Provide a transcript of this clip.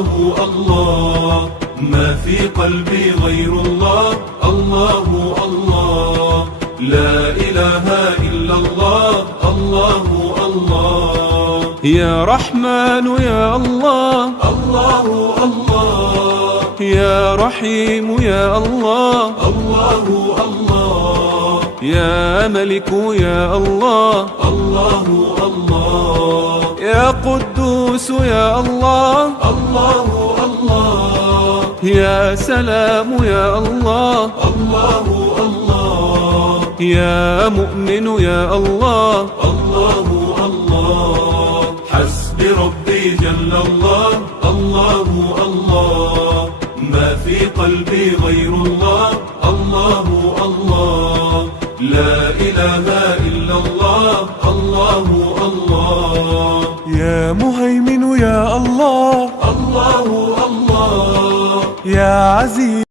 الله الله، ما في قلبي غير الله، الله الله، لا إله إلا الله، الله الله. يا رحمن يا الله، الله الله، يا رحيم يا الله، الله الله، يا ملك يا الله، الله الله، يا قدوس يا الله، الله الله، يا سلام يا الله، الله الله، يا مؤمن يا الله، الله الله. حسبي ربي جل الله، الله الله، ما في قلبي غير الله، الله الله، لا إله إلا الله، الله الله. يا مهيمن يا الله، الله الله، يا عزيز